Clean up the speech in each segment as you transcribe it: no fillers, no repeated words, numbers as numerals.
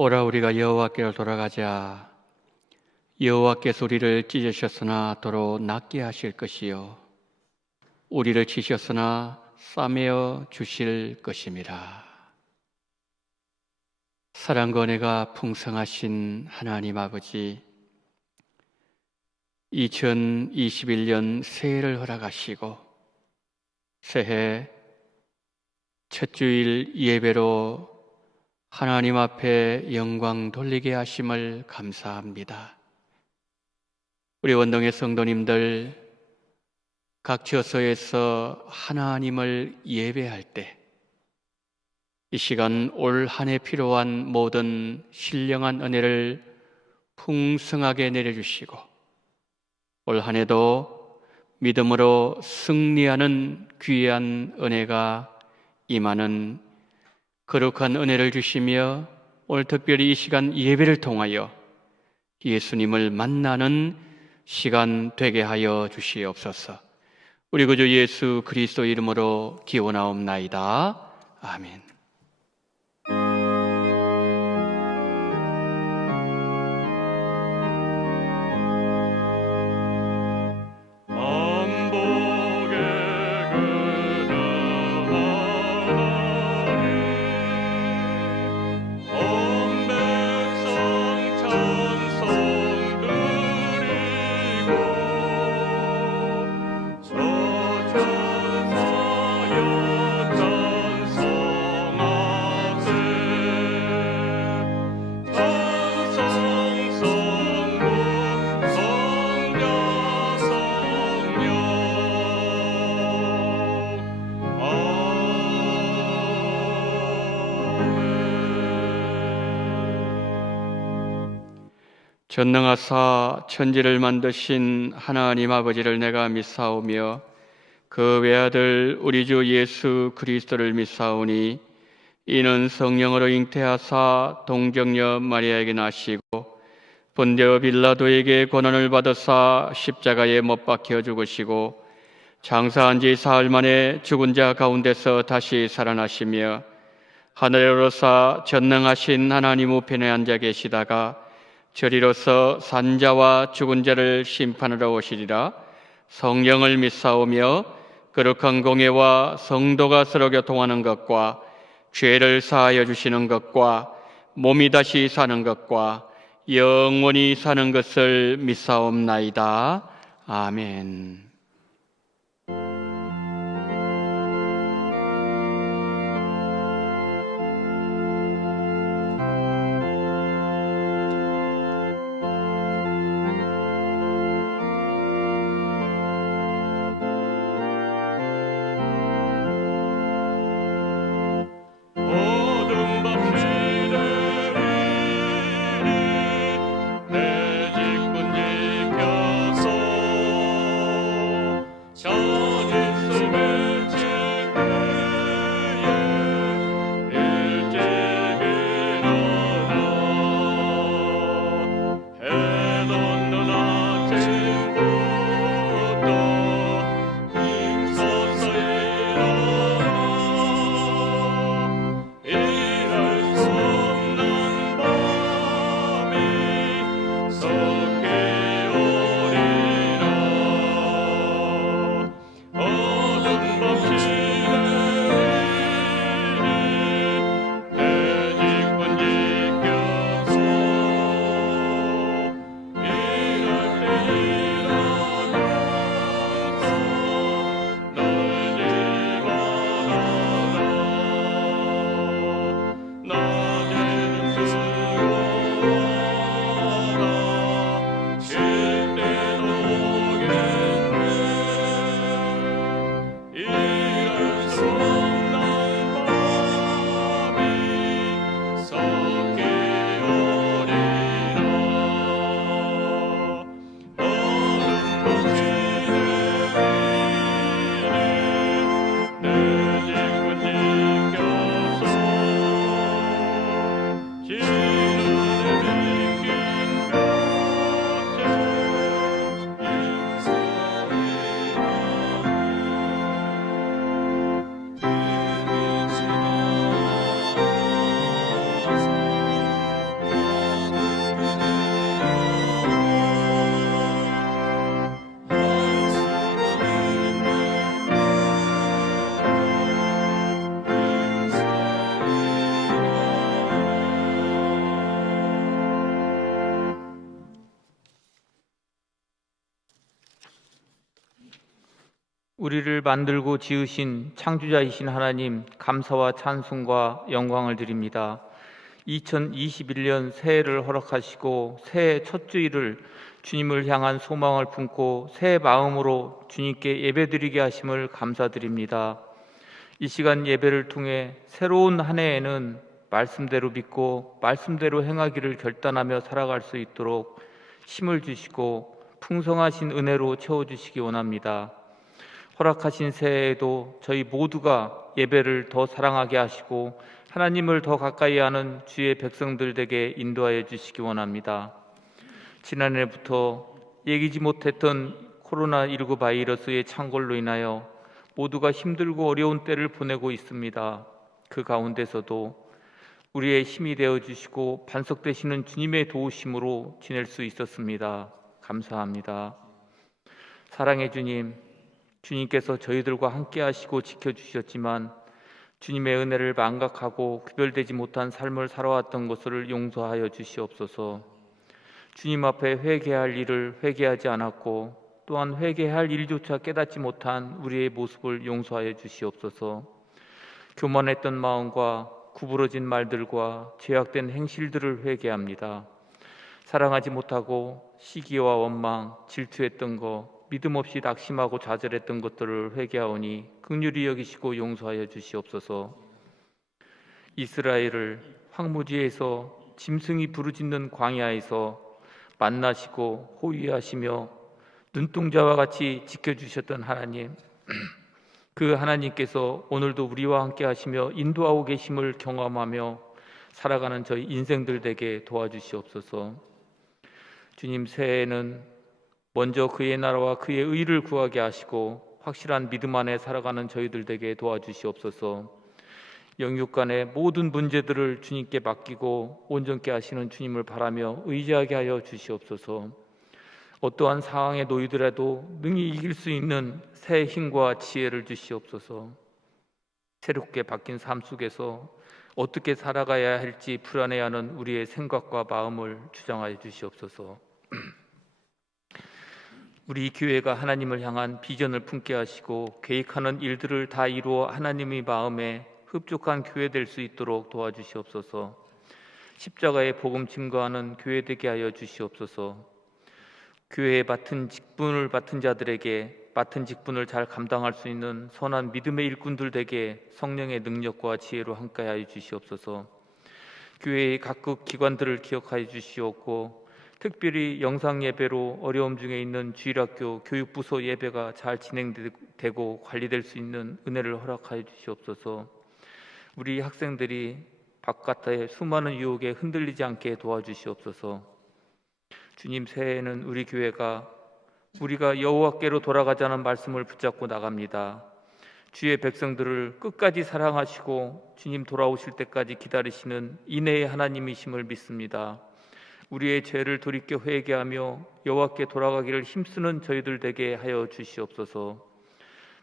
오라 우리가 여호와께로 돌아가자. 여호와께서 우리를 찢으셨으나 도로 낫게 하실 것이요 우리를 치셨으나 싸매어 주실 것임이라. 사랑과 은혜가 풍성하신 하나님 아버지, 2021년 새해를 허락하시고 새해 첫 주일 예배로 하나님 앞에 영광 돌리게 하심을 감사합니다. 우리 원동의 성도님들, 각 처소에서 하나님을 예배할 때 이 시간 올 한 해 필요한 모든 신령한 은혜를 풍성하게 내려주시고 올 한 해도 믿음으로 승리하는 귀한 은혜가 임하는 거룩한 은혜를 주시며 오늘 특별히 이 시간 예배를 통하여 예수님을 만나는 시간 되게 하여 주시옵소서. 우리 구주 예수 그리스도 이름으로 기원하옵나이다. 아멘. 전능하사 천지를 만드신 하나님 아버지를 내가 믿사오며 그 외아들 우리 주 예수 그리스도를 믿사오니 이는 성령으로 잉태하사 동정녀 마리아에게 나시고 본디오 빌라도에게 고난을 받으사 십자가에 못 박혀 죽으시고 장사한 지 사흘 만에 죽은 자 가운데서 다시 살아나시며 하늘에 오르사 전능하신 하나님 우편에 앉아 계시다가 저리로서 산자와 죽은 자를 심판하러 오시리라. 성령을 믿사오며 거룩한 공예와 성도가 서로 교통하는 것과 죄를 사하여 주시는 것과 몸이 다시 사는 것과 영원히 사는 것을 믿사옵나이다. 아멘. 우리를 만들고 지으신 창조자이신 하나님, 감사와 찬송과 영광을 드립니다. 2021년 새해를 허락하시고 새해 첫 주일을 주님을 향한 소망을 품고 새 마음으로 주님께 예배드리게 하심을 감사드립니다. 이 시간 예배를 통해 새로운 한 해에는 말씀대로 믿고 말씀대로 행하기를 결단하며 살아갈 수 있도록 힘을 주시고 풍성하신 은혜로 채워주시기 원합니다. 허락하신 새해에도 저희 모두가 예배를 더 사랑하게 하시고 하나님을 더 가까이 하는 주의 백성들 되게 인도하여 주시기 원합니다. 지난해부터 예기치 못했던 코로나19 바이러스의 창궐로 인하여 모두가 힘들고 어려운 때를 보내고 있습니다. 그 가운데서도 우리의 힘이 되어 주시고 반석되시는 주님의 도우심으로 지낼 수 있었습니다. 감사합니다. 사랑의 주님, 주님께서 저희들과 함께 하시고 지켜주셨지만 주님의 은혜를 망각하고 구별되지 못한 삶을 살아왔던 것을 용서하여 주시옵소서. 주님 앞에 회개할 일을 회개하지 않았고 또한 회개할 일조차 깨닫지 못한 우리의 모습을 용서하여 주시옵소서. 교만했던 마음과 구부러진 말들과 죄악된 행실들을 회개합니다. 사랑하지 못하고 시기와 원망, 질투했던 것, 믿음 없이 낙심하고 좌절했던 것들을 회개하오니 긍휼히 여기시고 용서하여 주시옵소서. 이스라엘을 황무지에서 짐승이 부르짖는 광야에서 만나시고 호위하시며 눈동자와 같이 지켜주셨던 하나님, 그 하나님께서 오늘도 우리와 함께 하시며 인도하고 계심을 경험하며 살아가는 저희 인생들 되게 도와주시옵소서. 주님, 새해에는 먼저 그의 나라와 그의 의를 구하게 하시고 확실한 믿음 안에 살아가는 저희들 되게 도와주시옵소서. 영육 간의 모든 문제들을 주님께 맡기고 온전케 하시는 주님을 바라며 의지하게 하여 주시옵소서. 어떠한 상황에 놓이더라도 능히 이길 수 있는 새 힘과 지혜를 주시옵소서. 새롭게 바뀐 삶 속에서 어떻게 살아가야 할지 불안해하는 우리의 생각과 마음을 주장하여 주시옵소서. 우리 교회가 하나님을 향한 비전을 품게 하시고 계획하는 일들을 다 이루어 하나님의 마음에 흡족한 교회 될 수 있도록 도와주시옵소서. 십자가의 복음 증거하는 교회 되게 하여 주시옵소서. 교회에 맡은 직분을 맡은 자들에게 맡은 직분을 잘 감당할 수 있는 선한 믿음의 일꾼들 되게 성령의 능력과 지혜로 함께하여 주시옵소서. 교회의 각급 기관들을 기억하여 주시옵고 특별히 영상 예배로 어려움 중에 있는 주일학교 교육부서 예배가 잘 진행되고 관리될 수 있는 은혜를 허락하여 주시옵소서. 우리 학생들이 바깥의 수많은 유혹에 흔들리지 않게 도와주시옵소서. 주님, 새해에는 우리 교회가 우리가 여호와께로 돌아가자는 말씀을 붙잡고 나갑니다. 주의 백성들을 끝까지 사랑하시고 주님 돌아오실 때까지 기다리시는 인애의 하나님이심을 믿습니다. 우리의 죄를 돌이켜 회개하며 여호와께 돌아가기를 힘쓰는 저희들 되게 하여 주시옵소서.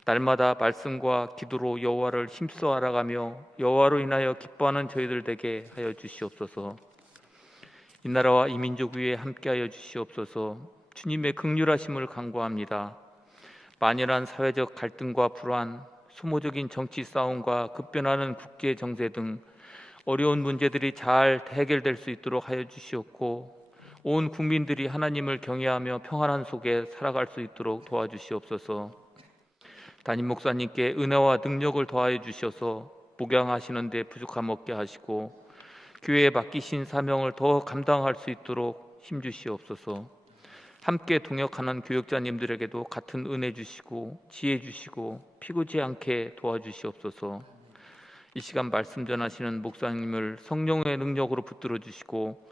날마다 말씀과 기도로 여호와를 힘써 알아가며 여호와로 인하여 기뻐하는 저희들 되게 하여 주시옵소서. 이 나라와 이 민족 위에 함께하여 주시옵소서. 주님의 긍휼하심을 간구합니다. 만연한 사회적 갈등과 불안, 소모적인 정치 싸움과 급변하는 국제 정세 등 어려운 문제들이 잘 해결될 수 있도록 하여 주시옵고 온 국민들이 하나님을 경외하며 평안한 속에 살아갈 수 있도록 도와주시옵소서. 담임 목사님께 은혜와 능력을 더하여 주셔서 목양하시는 데 부족함 없게 하시고 교회에 맡기신 사명을 더 감당할 수 있도록 힘주시옵소서. 함께 동역하는 교역자님들에게도 같은 은혜 주시고 지혜 주시고 피곤치 않게 도와주시옵소서. 이 시간 말씀 전하시는 목사님을 성령의 능력으로 붙들어 주시고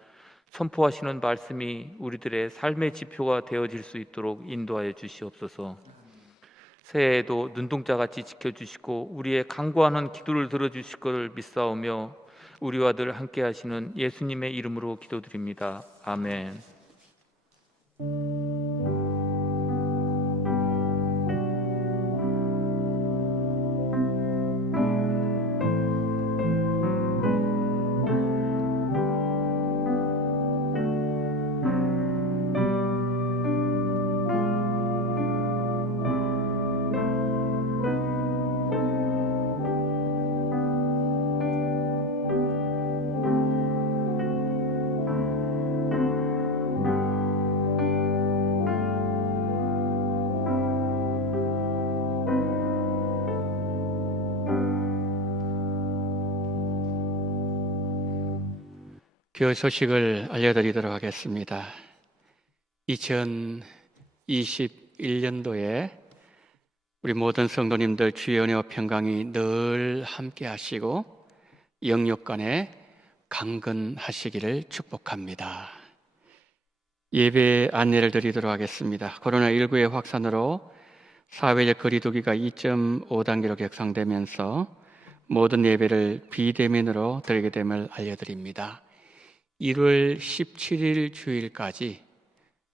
선포하시는 말씀이 우리들의 삶의 지표가 되어질 수 있도록 인도하여 주시옵소서. 새해에도 눈동자같이 지켜주시고 우리의 간구하는 기도를 들어주실 것을 믿사오며 우리와 늘 함께 하시는 예수님의 이름으로 기도드립니다. 아멘. 기호 소식을 알려드리도록 하겠습니다. 2021년도에 우리 모든 성도님들 주의 은혜와 평강이 늘 함께 하시고 영육간에 강건하시기를 축복합니다. 예배 안내를 드리도록 하겠습니다. 코로나19의 확산으로 사회적 거리두기가 2.5단계로 격상되면서 모든 예배를 비대면으로 드리게 됨을 알려드립니다. 1월 17일 주일까지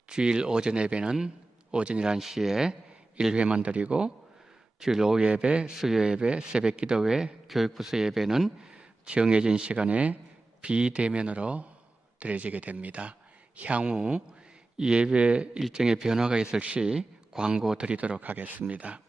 주일 오전 예배는 오전 11시에 1회만 드리고 주일 오후 예배, 수요 예배, 새벽 기도회, 교육부서 예배는 정해진 시간에 비대면으로 드려지게 됩니다. 향후 예배 일정에 변화가 있을 시 광고 드리도록 하겠습니다.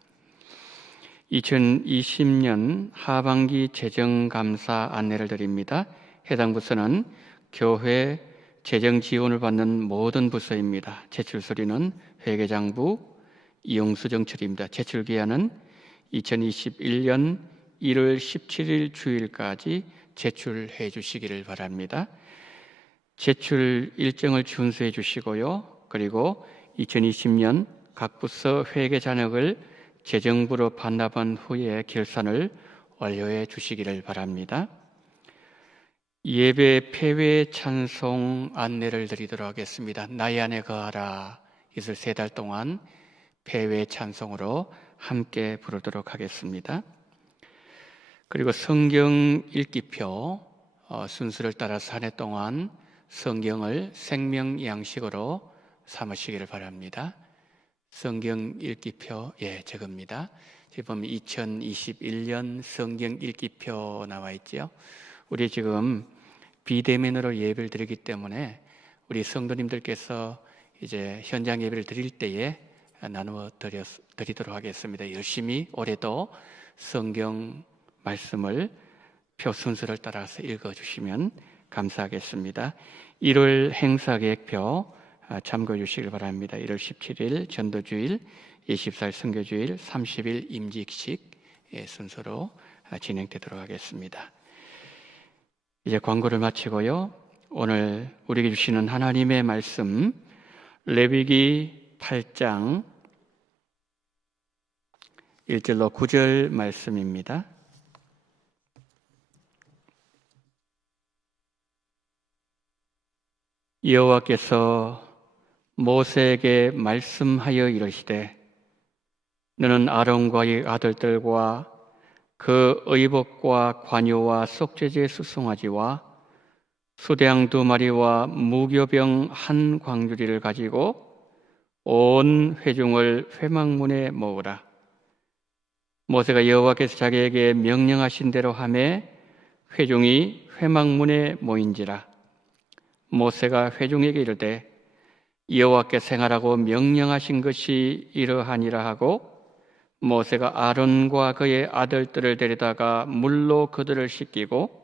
2020년 하반기 재정감사 안내를 드립니다. 해당 부서는 교회 재정 지원을 받는 모든 부서입니다. 제출 서류는 회계장부 이용수정처리입니다. 제출 기한은 2021년 1월 17일 주일까지 제출해 주시기를 바랍니다. 제출 일정을 준수해 주시고요. 그리고 2020년 각 부서 회계 잔액을 재정부로 반납한 후에 결산을 완료해 주시기를 바랍니다. 예배 폐회 찬송 안내를 드리도록 하겠습니다. 나의 안에 거하라 이것을 3달 동안 폐회 찬송으로 함께 부르도록 하겠습니다. 그리고 성경 읽기표 순서를 따라서 한 해 동안 성경을 생명 양식으로 삼으시기를 바랍니다. 성경 읽기표 적읍니다. 지금 2021년 성경 읽기표 나와 있죠. 우리 지금 비대면으로 예배를 드리기 때문에 우리 성도님들께서 이제 현장 예배를 드릴 때에 나누어 드리도록 하겠습니다. 열심히 올해도 성경 말씀을 표 순서를 따라서 읽어주시면 감사하겠습니다. 1월 행사 계획표 참고해 주시길 바랍니다. 1월 17일 전도주일, 24일 선교주일, 30일 임직식 순서로 진행되도록 하겠습니다. 이제 광고를 마치고요. 오늘 우리에게 주시는 하나님의 말씀 레위기 8장 1절로 9절 말씀입니다. 여호와께서 모세에게 말씀하여 이르시되 너는 아론과 이 아들들과 그 의복과 관유와 속죄제 수송아지와 수대양 2마리와 무교병 1광주리를 가지고 온 회중을 회막문에 모으라. 모세가 여호와께서 자기에게 명령하신 대로 하매 회중이 회막문에 모인지라. 모세가 회중에게 이르되 여호와께서 행하라고 명령하신 것이 이러하니라 하고 모세가 아론과 그의 아들들을 데려다가 물로 그들을 씻기고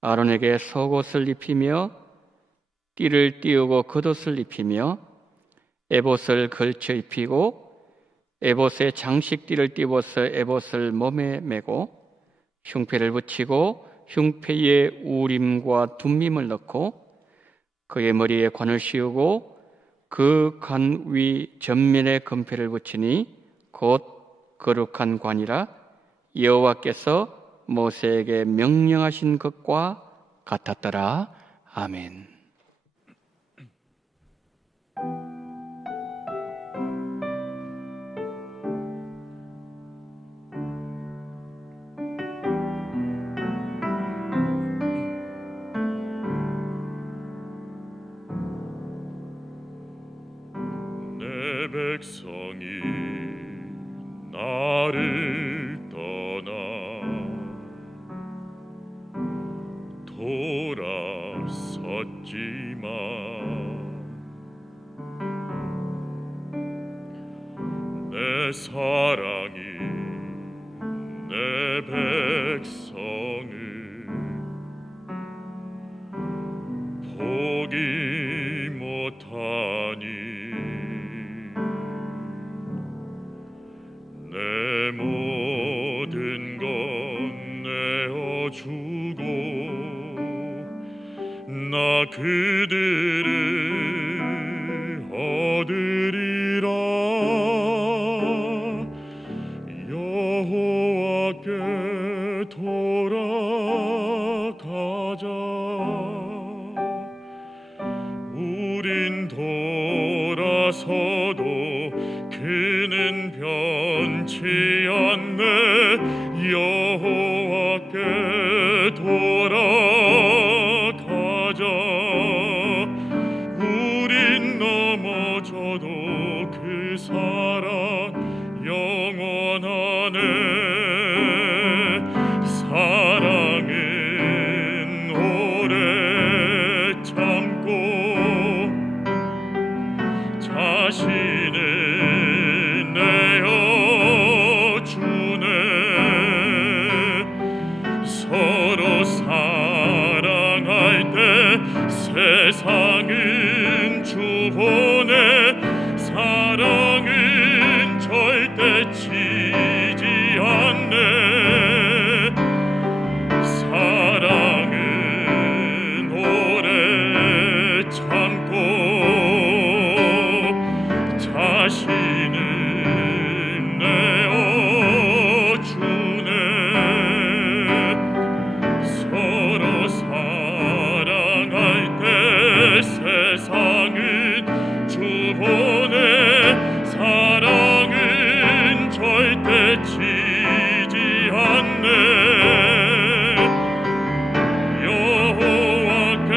아론에게 속옷을 입히며 띠를 띄우고 겉옷을 입히며 에봇을 걸쳐 입히고 에봇에 장식띠를 띄워서 에봇을 몸에 메고 흉패를 붙이고 흉패에 우림과 둠밈을 넣고 그의 머리에 관을 씌우고 그 관 위 전면에 금패를 붙이니 곧 거룩한 관이라 여호와께서 모세에게 명령하신 것과 같았더라. 아멘. 내 백성이 나를 떠나 돌아섰지만 내 사랑이 내 백성을 포기 못하니 내 모든 것 내어주고 그들을 얻으리라. 여호와께 돌아가자. 우린 돌아서도 그는 변치 않네. 여호와께 돌아가자. 우린 넘어져도 그 사랑 영원하네. 사랑은 오래 참고 자신을 내어주네. 서로 사랑할 때 세상은 주보네. 사랑은 절대 지지 않네. 사랑은 오래 참고 자신을 내어주네. 서로 사랑할 때 세상은 주보네. 사랑은 절대 지지 않네. 여호와께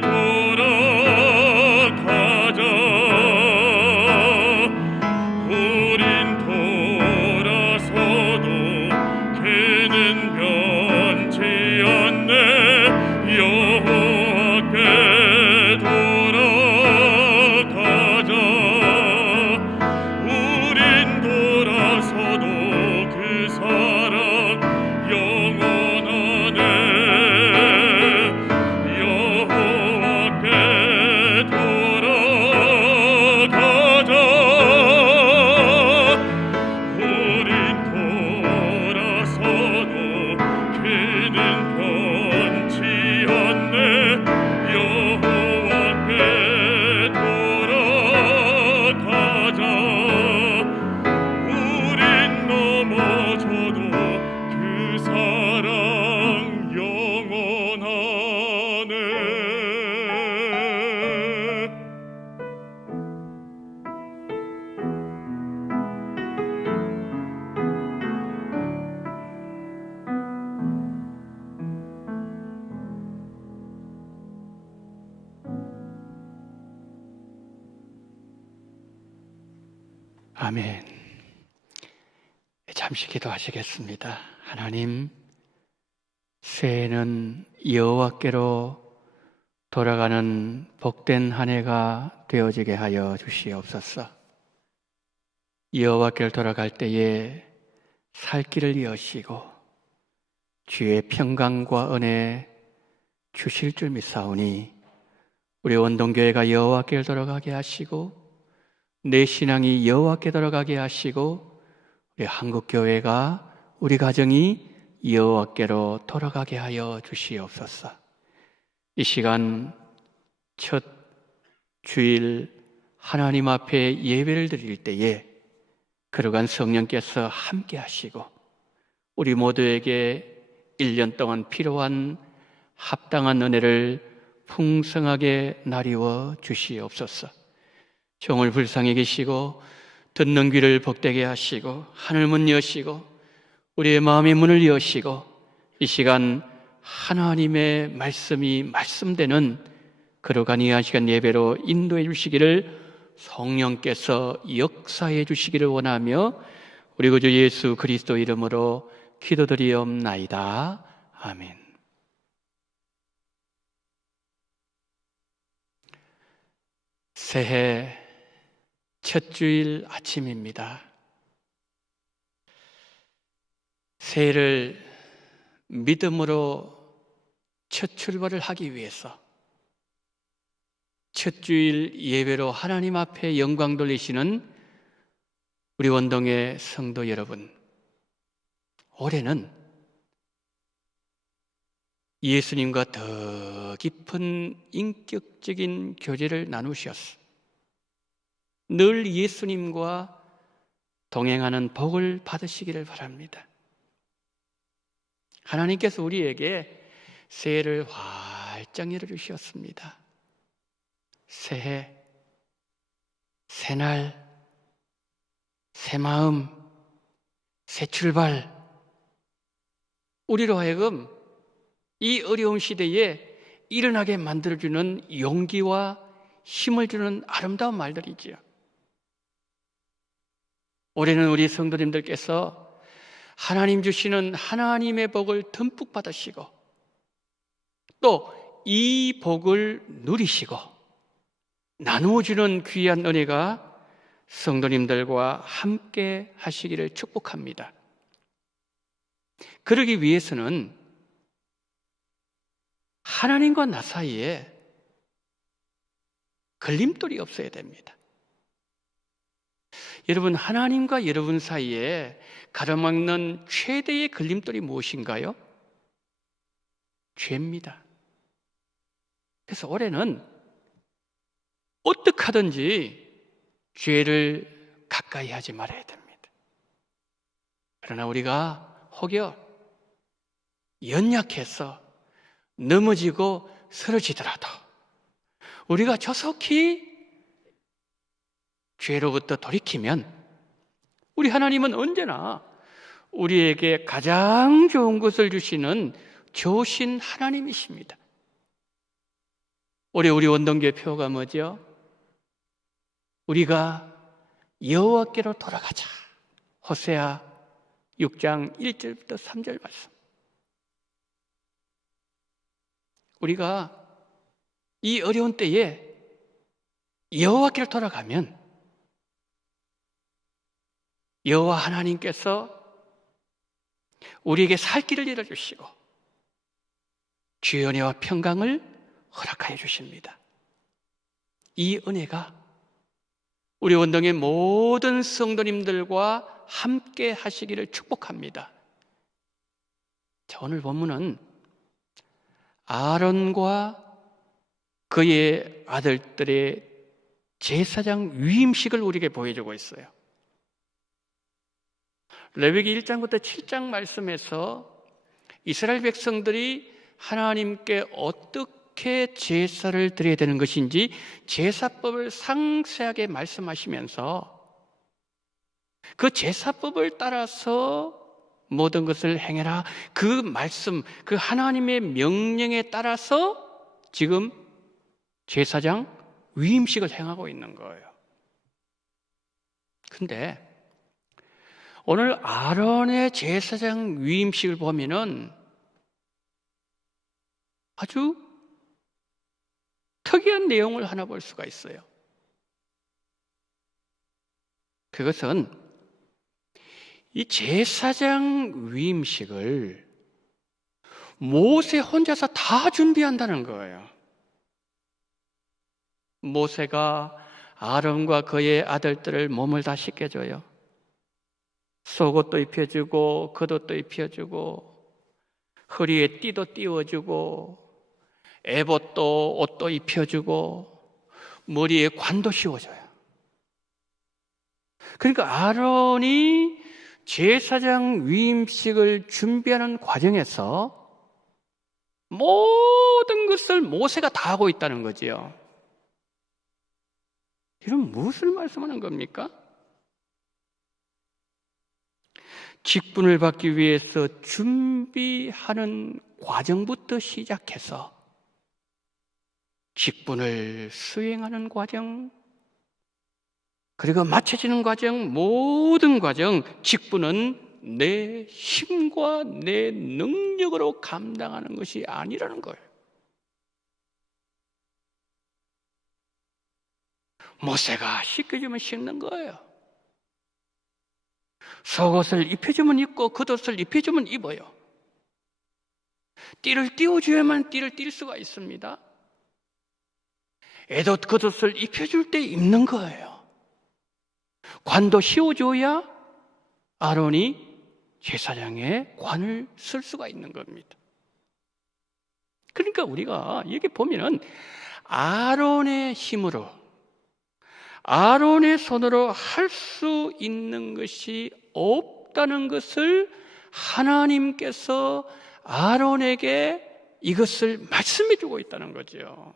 돌아가자. 우린 돌아서도 그는 변치 않네. 여호와께 돌아가자. 우린 돌아서도 그 사랑 영원하네. 여호와께 돌아가자. 우린 돌아서도 그는 변치 않네. 여호와께 돌아가자. 우린 넘어져도 그 사랑 영원하네. 아멘. 잠시 기도하시겠습니다. 하나님, 새해는 여호와께로 돌아가는 복된 한 해가 되어지게 하여 주시옵소서. 여호와께로 돌아갈 때에 살 길을 여시고 주의 평강과 은혜 주실 줄 믿사오니 우리 원동교회가 여호와께로 돌아가게 하시고 내 신앙이 여호와께 돌아가게 하시고 우리 한국교회가 우리 가정이 여호와께로 돌아가게 하여 주시옵소서. 이 시간 첫 주일 하나님 앞에 예배를 드릴 때에 거룩한 성령께서 함께 하시고 우리 모두에게 1년 동안 필요한 합당한 은혜를 풍성하게 나리워 주시옵소서. 종을 불쌍히 계시고 듣는 귀를 복되게 하시고 하늘문 여시고 우리의 마음의 문을 여시고 이 시간 하나님의 말씀이 말씀되는 거룩한 이 한 시간 예배로 인도해 주시기를 성령께서 역사해 주시기를 원하며 우리 구주 예수 그리스도 이름으로 기도드리옵나이다. 아멘. 새해 첫 주일 아침입니다. 새해를 믿음으로 첫 출발을 하기 위해서 첫 주일 예배로 하나님 앞에 영광 돌리시는 우리 원동의 성도 여러분, 올해는 예수님과 더 깊은 인격적인 교제를 나누셨어. 늘 예수님과 동행하는 복을 받으시기를 바랍니다. 하나님께서 우리에게 새해를 활짝 열어주셨습니다. 새해, 새날, 새마음, 새 출발, 우리로 하여금 이 어려운 시대에 일어나게 만들어주는 용기와 힘을 주는 아름다운 말들이지요. 올해는 우리 성도님들께서 하나님 주시는 하나님의 복을 듬뿍 받으시고 또 이 복을 누리시고 나누어주는 귀한 은혜가 성도님들과 함께 하시기를 축복합니다. 그러기 위해서는 하나님과 나 사이에 걸림돌이 없어야 됩니다. 여러분, 하나님과 여러분 사이에 가로막는 최대의 걸림돌이 무엇인가요? 죄입니다. 그래서 올해는 어떻게 하든지 죄를 가까이 하지 말아야 됩니다. 그러나 우리가 혹여 연약해서 넘어지고 쓰러지더라도 우리가 조속히 죄로부터 돌이키면 우리 하나님은 언제나 우리에게 가장 좋은 것을 주시는 좋으신 하나님이십니다. 올해 우리 원동교회 표어가 뭐죠? 우리가 여호와께로 돌아가자. 호세아 6장 1절부터 3절 말씀. 우리가 이 어려운 때에 여호와께로 돌아가면 여호와 하나님께서 우리에게 살 길을 열어주시고 주의 은혜와 평강을 허락하여 주십니다. 이 은혜가 우리 원동의 모든 성도님들과 함께 하시기를 축복합니다. 자, 오늘 본문은 아론과 그의 아들들의 제사장 위임식을 우리에게 보여주고 있어요. 레위기 1장부터 7장 말씀에서 이스라엘 백성들이 하나님께 어떻게 제사를 드려야 되는 것인지 제사법을 상세하게 말씀하시면서 그 제사법을 따라서 모든 것을 행해라, 그 말씀, 그 하나님의 명령에 따라서 지금 제사장 위임식을 행하고 있는 거예요. 근데 오늘 아론의 제사장 위임식을 보면은 아주 특이한 내용을 하나 볼 수가 있어요. 그것은 이 제사장 위임식을 모세 혼자서 다 준비한다는 거예요. 모세가 아론과 그의 아들들을 몸을 다 씻겨줘요. 속옷도 입혀주고 겉옷도 입혀주고 허리에 띠도 띄워주고 에봇도 옷도 입혀주고 머리에 관도 씌워줘요. 그러니까 아론이 제사장 위임식을 준비하는 과정에서 모든 것을 모세가 다 하고 있다는 거지요. 이런 무엇을 말씀하는 겁니까? 직분을 받기 위해서 준비하는 과정부터 시작해서 직분을 수행하는 과정, 그리고 마쳐지는 과정, 모든 과정, 직분은 내 힘과 내 능력으로 감당하는 것이 아니라는 거예요. 모세가 씻겨주면 씻는 거예요. 속옷을 입혀주면 입고 겉옷을 입혀주면 입어요. 띠를 띄워줘야만 띠를 띌 수가 있습니다. 에봇 겉옷을 입혀줄 때 입는 거예요. 관도 씌워줘야 아론이 제사장의 관을 쓸 수가 있는 겁니다. 그러니까 우리가 여기 보면은 아론의 힘으로, 아론의 손으로 할 수 있는 것이 없다는 것을 하나님께서 아론에게 이것을 말씀해 주고 있다는 거죠.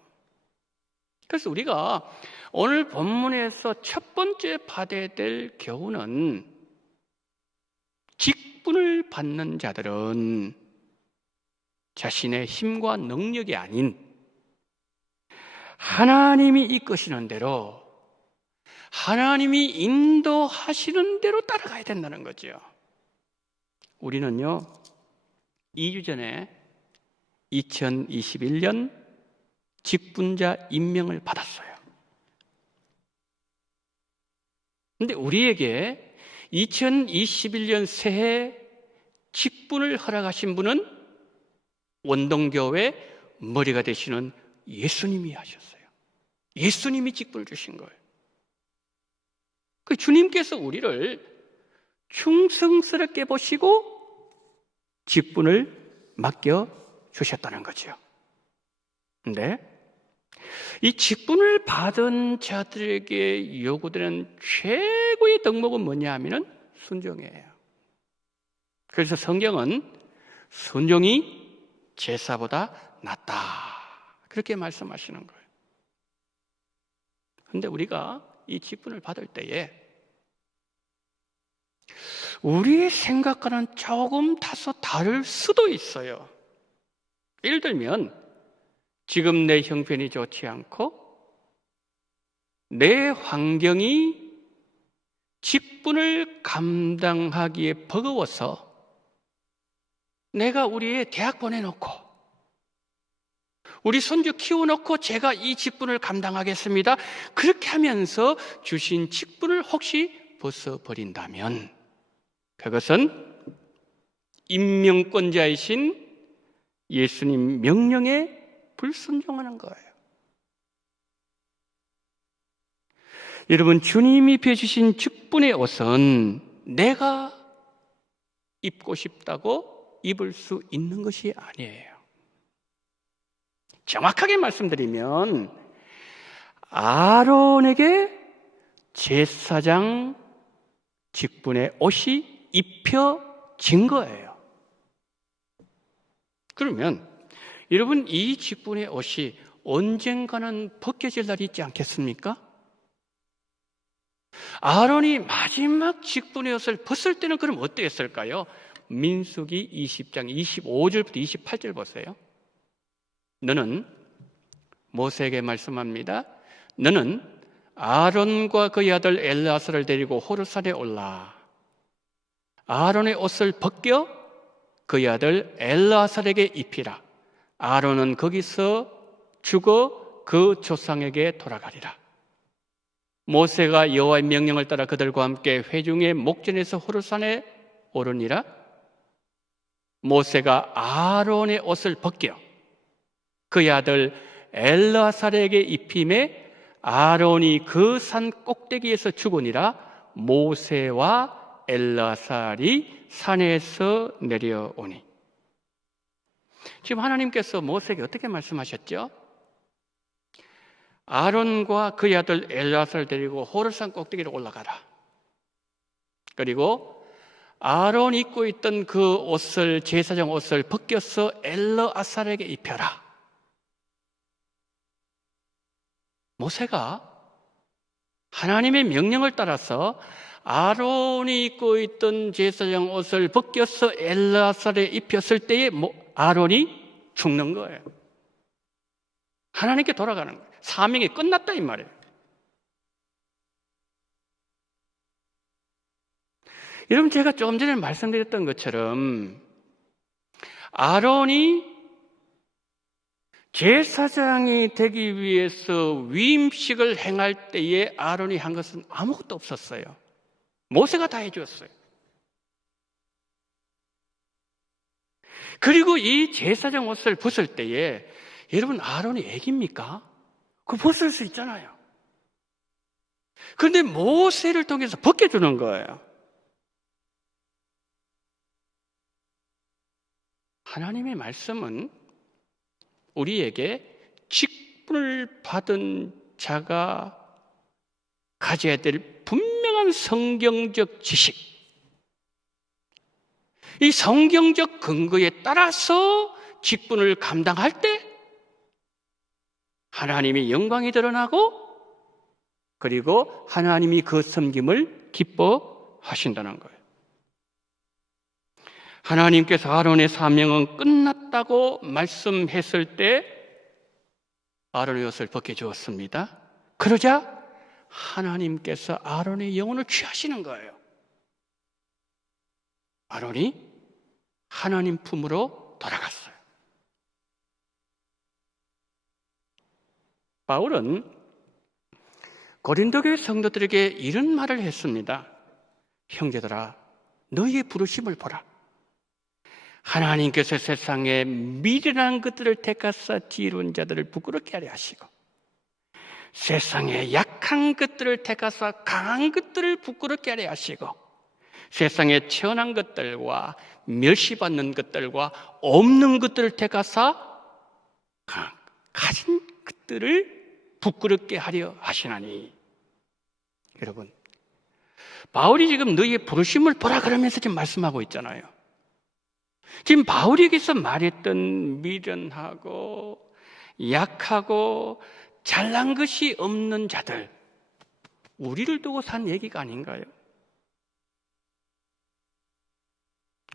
그래서 우리가 오늘 본문에서 첫 번째 받아야 될 교훈은, 직분을 받는 자들은 자신의 힘과 능력이 아닌 하나님이 이끄시는 대로, 하나님이 인도하시는 대로 따라가야 된다는 거죠. 우리는요, 2주 전에 2021년 직분자 임명을 받았어요. 근데 우리에게 2021년 새해 직분을 허락하신 분은 원동교회 머리가 되시는 예수님이 하셨어요. 예수님이 직분을 주신 거예요. 그 주님께서 우리를 충성스럽게 보시고 직분을 맡겨 주셨다는 거죠. 근데 이 직분을 받은 자들에게 요구되는 최고의 덕목은 뭐냐 하면은 순종이에요. 그래서 성경은 순종이 제사보다 낫다, 그렇게 말씀하시는 거예요. 그런데 우리가 이 직분을 받을 때에 우리의 생각과는 조금 다소 다를 수도 있어요. 예를 들면 지금 내 형편이 좋지 않고 내 환경이 직분을 감당하기에 버거워서 내가 우리 애 대학 보내놓고 우리 손주 키워놓고 제가 이 직분을 감당하겠습니다, 그렇게 하면서 주신 직분을 혹시 벗어버린다면 그것은 임명권자이신 예수님 명령에 불순종하는 거예요. 여러분, 주님이 펴주신 직분의 옷은 내가 입고 싶다고 입을 수 있는 것이 아니에요. 정확하게 말씀드리면 아론에게 제사장 직분의 옷이 입혀진 거예요. 그러면 여러분, 이 직분의 옷이 언젠가는 벗겨질 날이 있지 않겠습니까? 아론이 마지막 직분의 옷을 벗을 때는 그럼 어땠을까요? 민수기 20장 25절부터 28절 보세요. 너는, 모세에게 말씀합니다. 너는 아론과 그의 아들 엘르아사를 데리고 호르산에 올라 아론의 옷을 벗겨 그의 아들 엘르아살에게 입히라. 아론은 거기서 죽어 그 조상에게 돌아가리라. 모세가 여호와의 명령을 따라 그들과 함께 회중의 목전에서 호르산에 오르니라. 모세가 아론의 옷을 벗겨 그의 아들 엘르아살에게 입힘에 아론이 그 산 꼭대기에서 죽으니라. 모세와 엘르아살이 산에서 내려오니. 지금 하나님께서 모세에게 어떻게 말씀하셨죠? 아론과 그의 아들 엘르아살을 데리고 호르산 꼭대기로 올라가라. 그리고 아론이 입고 있던 그 옷을, 제사장 옷을 벗겨서 엘르아살에게 입혀라. 모세가 하나님의 명령을 따라서 아론이 입고 있던 제사장 옷을 벗겨서 엘르아살에 입혔을 때에 아론이 죽는 거예요. 하나님께 돌아가는 거예요. 사명이 끝났다 이 말이에요. 여러분, 제가 조금 전에 말씀드렸던 것처럼 아론이 제사장이 되기 위해서 위임식을 행할 때에 아론이 한 것은 아무것도 없었어요. 모세가 다 해주었어요. 그리고 이 제사장 옷을 벗을 때에 여러분, 아론이 애기입니까? 그거 벗을 수 있잖아요. 그런데 모세를 통해서 벗겨주는 거예요. 하나님의 말씀은 우리에게 직분을 받은 자가 가져야 될 분명한 성경적 지식, 이 성경적 근거에 따라서 직분을 감당할 때 하나님의 영광이 드러나고, 그리고 하나님이 그 섬김을 기뻐하신다는 거예요. 하나님께서 아론의 사명은 끝났다고 말씀했을 때 아론의 옷을 벗겨주었습니다. 그러자 하나님께서 아론의 영혼을 취하시는 거예요. 아론이 하나님 품으로 돌아갔어요. 바울은 고린도 교회 성도들에게 이런 말을 했습니다. 형제들아, 너희의 부르심을 보라. 하나님께서 세상에 미련한 것들을 택하사 지혜로운 자들을 부끄럽게 하려 하시고, 세상에 약한 것들을 택하사 강한 것들을 부끄럽게 하려 하시고, 세상에 천한 것들과 멸시받는 것들과 없는 것들을 택하사 가진 것들을 부끄럽게 하려 하시나니. 여러분, 바울이 지금 너희의 부르심을 보라 그러면서 지금 말씀하고 있잖아요. 지금 바울에게서 말했던 미련하고 약하고 잘난 것이 없는 자들, 우리를 두고 산 얘기가 아닌가요?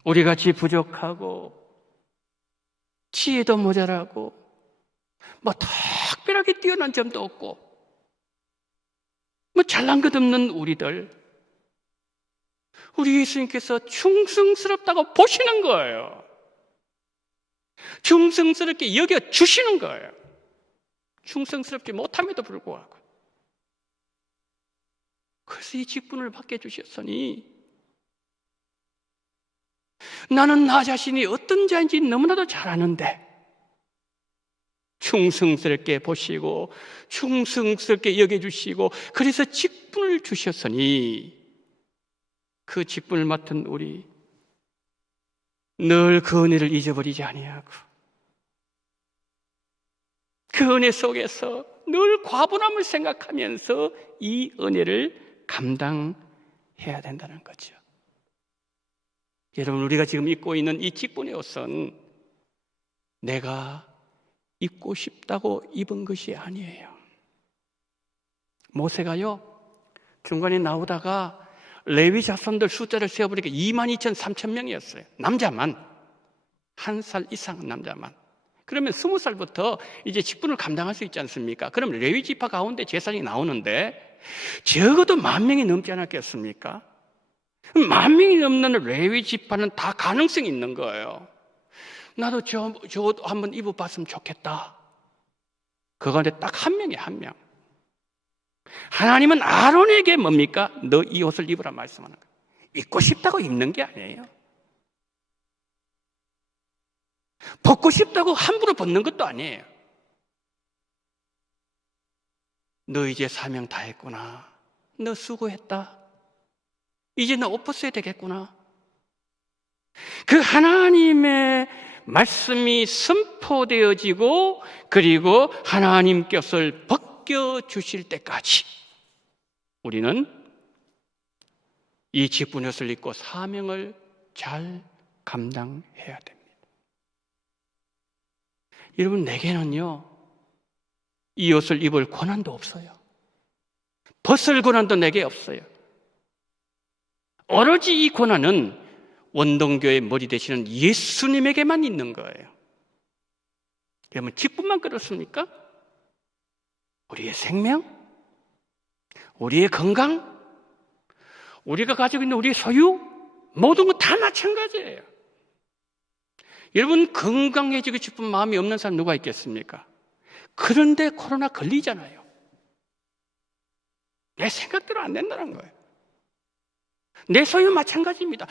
우리같이 부족하고 지혜도 모자라고 뭐 특별하게 뛰어난 점도 없고 뭐 잘난 것 없는 우리들, 우리 예수님께서 충성스럽다고 보시는 거예요. 충성스럽게 여겨주시는 거예요. 충성스럽지 못함에도 불구하고. 그래서 이 직분을 받게 주셨으니 나는 나 자신이 어떤 자인지 너무나도 잘 아는데 충성스럽게 보시고 충성스럽게 여겨주시고, 그래서 직분을 주셨으니 그 직분을 맡은 우리 늘 그 은혜를 잊어버리지 아니하고 그 은혜 속에서 늘 과분함을 생각하면서 이 은혜를 감당해야 된다는 거죠. 여러분, 우리가 지금 입고 있는 이 직분의 옷은 내가 입고 싶다고 입은 것이 아니에요. 모세가요, 중간에 나오다가 레위 자손들 숫자를 세어보니까 22,300명이었어요. 남자만, 1살 이상 남자만. 그러면 20살부터 이제 직분을 감당할 수 있지 않습니까? 그럼 레위 지파 가운데 제사장이 나오는데 적어도 10,000명이 넘지 않았겠습니까? 10,000명이 넘는 레위 지파는 다 가능성이 있는 거예요. 나도 저 한번 입어봤으면 좋겠다. 그 가운데 딱 한 명이 한 명. 하나님은 아론에게 뭡니까? 너 이 옷을 입으라 말씀하는 거예요. 입고 싶다고 입는 게 아니에요. 벗고 싶다고 함부로 벗는 것도 아니에요. 너 이제 사명 다 했구나. 너 수고했다. 이제 너 옷 벗어야 되겠구나. 그 하나님의 말씀이 선포되어지고, 그리고 하나님께서 벗겨주실 때까지 우리는 이 직분의 옷을 입고 사명을 잘 감당해야 됩니다. 여러분, 내게는요, 이 옷을 입을 권한도 없어요. 벗을 권한도 내게 없어요. 오로지 이 권한은 원동교의 머리 되시는 예수님에게만 있는 거예요. 여러분, 직분만 그렇습니까? 우리의 생명, 우리의 건강, 우리가 가지고 있는 우리의 소유, 모든 것 다 마찬가지예요. 여러분, 건강해지고 싶은 마음이 없는 사람 누가 있겠습니까? 그런데 코로나 걸리잖아요. 내 생각대로 안 된다는 거예요. 내 소유 마찬가지입니다.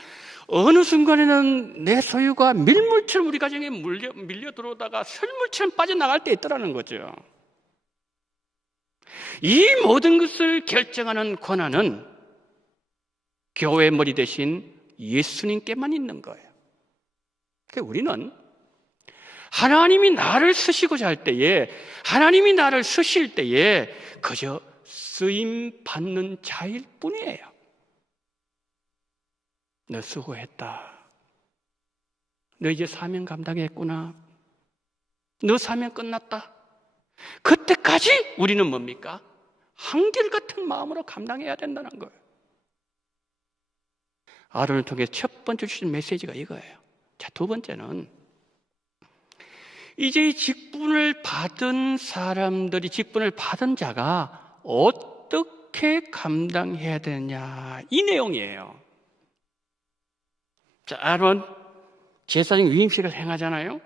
어느 순간에는 내 소유가 밀물처럼 우리 가정에 밀려 들어오다가 설물처럼 빠져나갈 때 있더라는 거죠. 이 모든 것을 결정하는 권한은 교회의 머리 대신 예수님께만 있는 거예요. 그러니까 우리는 하나님이 나를 쓰시고자 할 때에, 하나님이 나를 쓰실 때에 그저 쓰임 받는 자일 뿐이에요. 너 수고했다. 너 이제 사명 감당했구나. 너 사명 끝났다. 그때까지 우리는 뭡니까? 한결같은 마음으로 감당해야 된다는 거예요. 아론을 통해 첫 번째 주신 메시지가 이거예요. 자, 두 번째는 이제 직분을 받은 사람들이, 직분을 받은 자가 어떻게 감당해야 되느냐, 이 내용이에요. 자, 아론 제사장 위임식을 행하잖아요.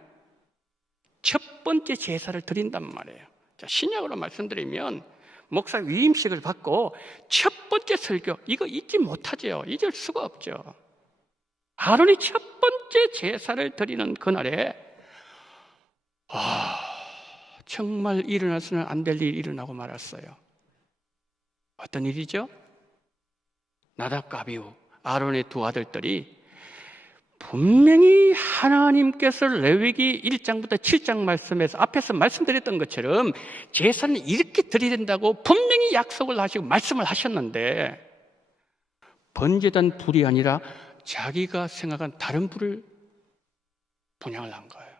첫 번째 제사를 드린단 말이에요. 자, 신약으로 말씀드리면 목사 위임식을 받고 첫 번째 설교, 이거 잊지 못하죠. 잊을 수가 없죠. 아론이 첫 번째 제사를 드리는 그날에 정말 일어나서는 안 될 일이 일어나고 말았어요. 어떤 일이죠? 나답과 아비후, 아론의 두 아들들이 분명히 하나님께서 레위기 1장부터 7장 말씀에서 앞에서 말씀드렸던 것처럼 제사는 이렇게 드려야 된다고 분명히 약속을 하시고 말씀을 하셨는데, 번제단 불이 아니라 자기가 생각한 다른 불을 분향을 한 거예요.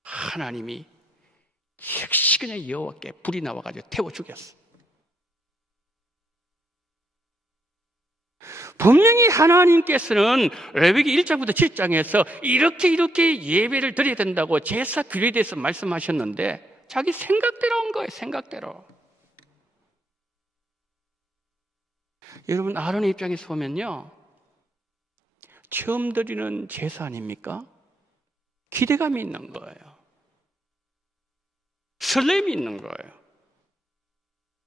하나님이 즉시 그냥 여호와께 불이 나와가지고 태워 죽였어. 분명히 하나님께서는 레위기 1장부터 7장에서 이렇게 예배를 드려야 된다고 제사 규례에 대해서 말씀하셨는데 자기 생각대로 한 거예요. 생각대로. 여러분, 아론의 입장에서 보면요, 처음 드리는 제사 아닙니까? 기대감이 있는 거예요. 설렘이 있는 거예요.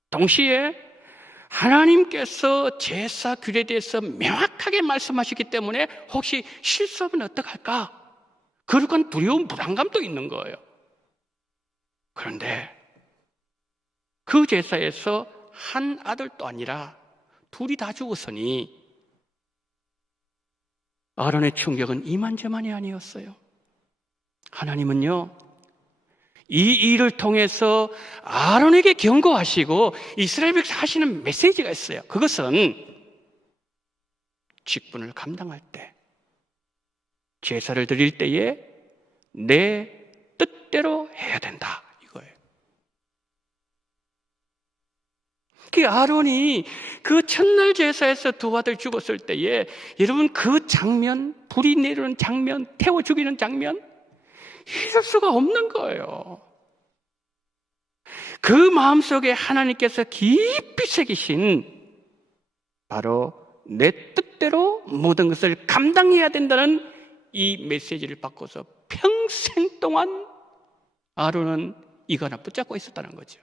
동시에 하나님께서 제사 규례에 대해서 명확하게 말씀하시기 때문에 혹시 실수하면 어떡할까? 그런 두려움, 불안감도 있는 거예요. 그런데 그 제사에서 한 아들도 아니라 둘이 다 죽었으니 아론의 충격은 이만저만이 아니었어요. 하나님은요, 이 일을 통해서 아론에게 경고하시고 이스라엘 백성 하시는 메시지가 있어요. 그것은 직분을 감당할 때, 제사를 드릴 때에 내 뜻대로 해야 된다, 이거예요. 그 아론이 그 첫날 제사에서 두 아들 죽었을 때에 여러분, 그 장면, 불이 내리는 장면, 태워 죽이는 장면, 잊을 수가 없는 거예요. 그 마음속에 하나님께서 깊이 새기신 바로 내 뜻대로 모든 것을 감당해야 된다는 이 메시지를 받고서 평생 동안 아론은 이거 하나 붙잡고 있었다는 거죠.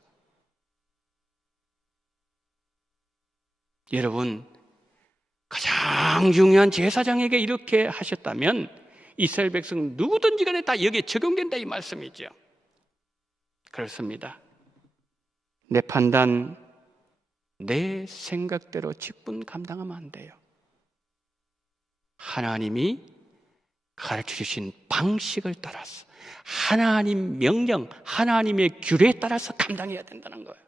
여러분, 가장 중요한 제사장에게 이렇게 하셨다면 이스라엘 백성 누구든지 간에 다 여기에 적용된다, 이 말씀이죠. 그렇습니다. 내 판단, 내 생각대로 직분 감당하면 안 돼요. 하나님이 가르쳐 주신 방식을 따라서, 하나님 명령, 하나님의 규례에 따라서 감당해야 된다는 거예요.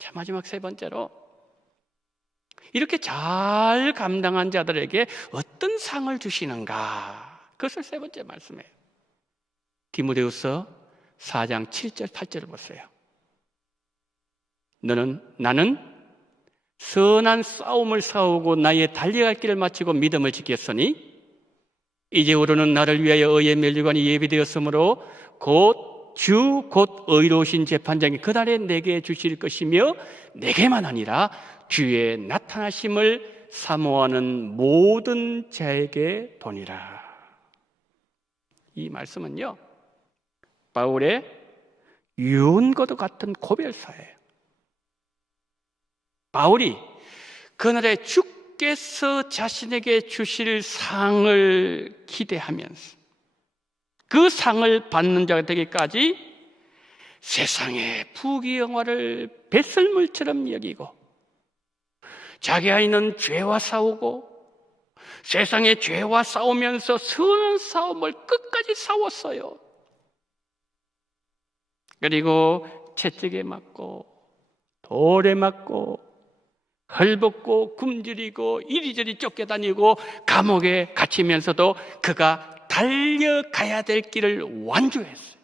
자, 마지막 세 번째로, 이렇게 잘 감당한 자들에게 어떤 상을 주시는가, 그것을 세 번째 말씀해요. 디모데후서 4장 7절 8절을 보세요. 나는 선한 싸움을 싸우고 나의 달려갈 길을 마치고 믿음을 지켰으니 이제후로는 나를 위하여 의의 면류관이 예비되었으므로 곧 의로우신 재판장이 그날에 내게 주실 것이며 내게만 아니라 주의 나타나심을 사모하는 모든 자에게 도니라. 이 말씀은요, 바울의 유언과도 같은 고별사예요. 바울이 그날에 주께서 자신에게 주실 상을 기대하면서 그 상을 받는 자가 되기까지 세상의 부귀영화를 배설물처럼 여기고 자기 안에는 죄와 싸우고 세상의 죄와 싸우면서 선한 싸움을 끝까지 싸웠어요. 그리고 채찍에 맞고 돌에 맞고 헐벗고 굶주리고 이리저리 쫓겨다니고 감옥에 갇히면서도 그가 달려가야 될 길을 완주했어요.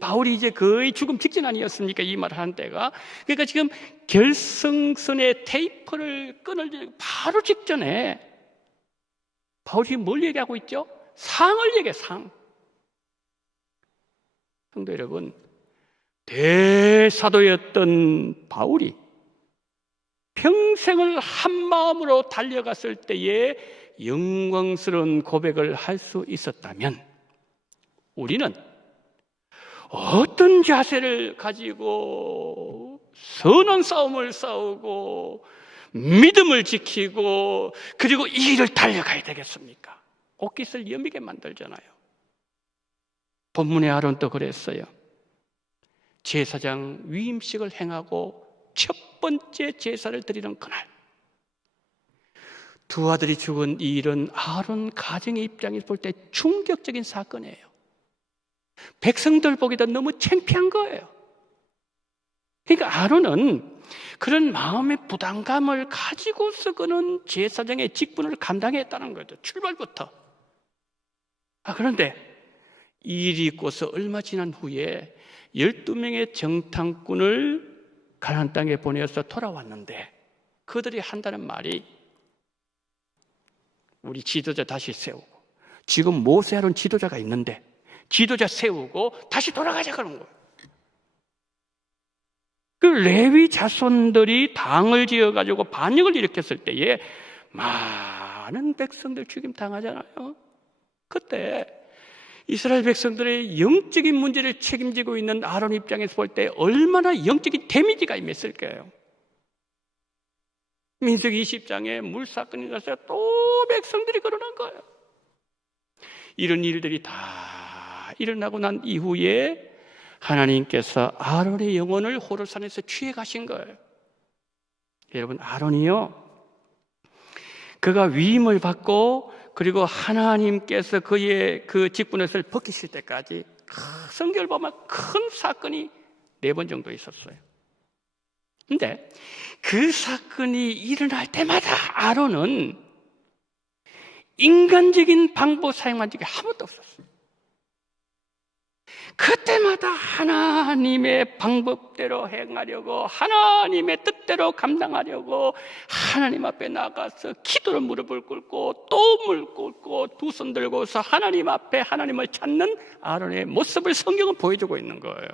바울이 이제 거의 죽음 직전 아니었습니까? 이 말을 하는 때가. 그러니까 지금 결승선의 테이프를 끊을 바로 직전에 바울이 뭘 얘기하고 있죠? 상을 얘기해, 상. 성도 여러분, 대사도였던 바울이 평생을 한 마음으로 달려갔을 때에 영광스러운 고백을 할 수 있었다면 우리는 어떤 자세를 가지고 선한 싸움을 싸우고 믿음을 지키고 그리고 이 길을 달려가야 되겠습니까? 옷깃을 여미게 만들잖아요. 본문의 아론도 그랬어요. 제사장 위임식을 행하고 첫 번째 제사를 드리는 그날, 두 아들이 죽은 이 일은 아론 가정의 입장에서 볼 때 충격적인 사건이에요. 백성들 보기도 너무 창피한 거예요. 그러니까 아론은 그런 마음의 부담감을 가지고서 그는 제사장의 직분을 감당했다는 거죠. 출발부터. 그런데 이 일이 있고서 얼마 지난 후에 12명의 정탐꾼을 가나안 땅에 보내어서 돌아왔는데 그들이 한다는 말이 우리 지도자 다시 세우고, 지금 모세 아론 지도자가 있는데 지도자 세우고 다시 돌아가자 그런 거예요. 그 레위 자손들이 당을 지어가지고 반역을 일으켰을 때에 많은 백성들 죽임 당하잖아요. 그때 이스라엘 백성들의 영적인 문제를 책임지고 있는 아론 입장에서 볼 때 얼마나 영적인 데미지가 임했을 거예요. 민수기 20장에 물사건이 났어요. 또 백성들이 그러는 거예요. 이런 일들이 다 일어나고 난 이후에 하나님께서 아론의 영혼을 호르산에서 취해 가신 거예요. 여러분, 아론이요, 그가 위임을 받고 그리고 하나님께서 그의 그 직분에서 벗기실 때까지 성경을 보면 큰 사건이 4번 정도 있었어요. 근데 그 사건이 일어날 때마다 아론은 인간적인 방법 사용한 적이 한 번도 없었어요. 그때마다 하나님의 방법대로 행하려고, 하나님의 뜻대로 감당하려고 하나님 앞에 나가서 기도를 무릎을 꿇고 또 무릎 꿇고 두 손 들고서 하나님 앞에 하나님을 찾는 아론의 모습을 성경은 보여주고 있는 거예요.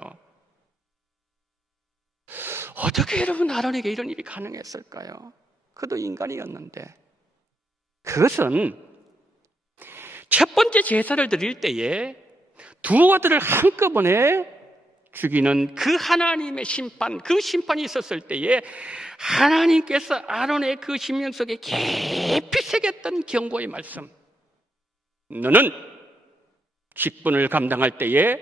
어떻게 여러분 아론에게 이런 일이 가능했을까요? 그도 인간이었는데. 그것은 첫 번째 제사를 드릴 때에 두 아들을 한꺼번에 죽이는 그 하나님의 심판, 그 심판이 있었을 때에 하나님께서 아론의 그 심령 속에 깊이 새겼던 경고의 말씀, 너는 직분을 감당할 때에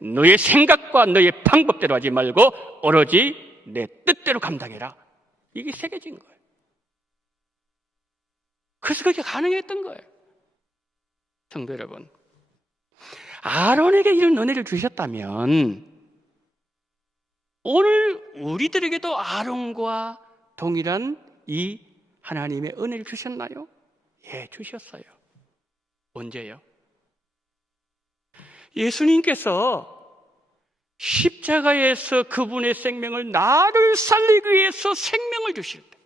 너의 생각과 너의 방법대로 하지 말고 오로지 내 뜻대로 감당해라. 이게 새겨진 거예요. 그래서 그게 가능했던 거예요. 성도 여러분, 아론에게 이런 은혜를 주셨다면 오늘 우리들에게도 아론과 동일한 이 하나님의 은혜를 주셨나요? 예, 주셨어요. 언제요? 예수님께서 십자가에서 그분의 생명을 나를 살리기 위해서 생명을 주실 때,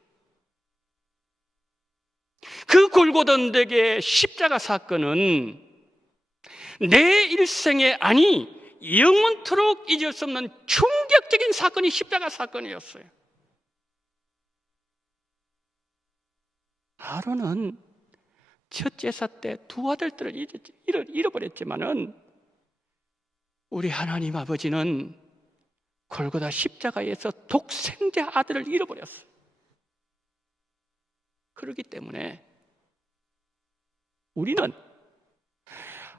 그 골고다 언덕의 십자가 사건은 내 일생에, 아니 영원토록 잊을 수 없는 충격적인 사건이 십자가 사건이었어요. 아론은 첫 제사 때 두 아들들을 잃어버렸지만은 우리 하나님 아버지는 골고다 십자가에서 독생자 아들을 잃어버렸어요. 그렇기 때문에 우리는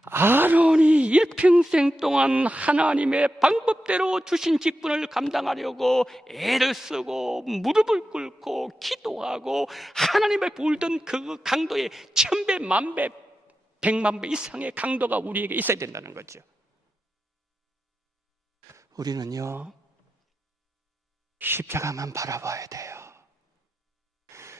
아론이 일평생 동안 하나님의 방법대로 주신 직분을 감당하려고 애를 쓰고 무릎을 꿇고 기도하고 하나님의 불던 그 강도의 1000배, 10,000배, 100,000배 이상의 강도가 우리에게 있어야 된다는 거죠. 우리는요, 십자가만 바라봐야 돼요.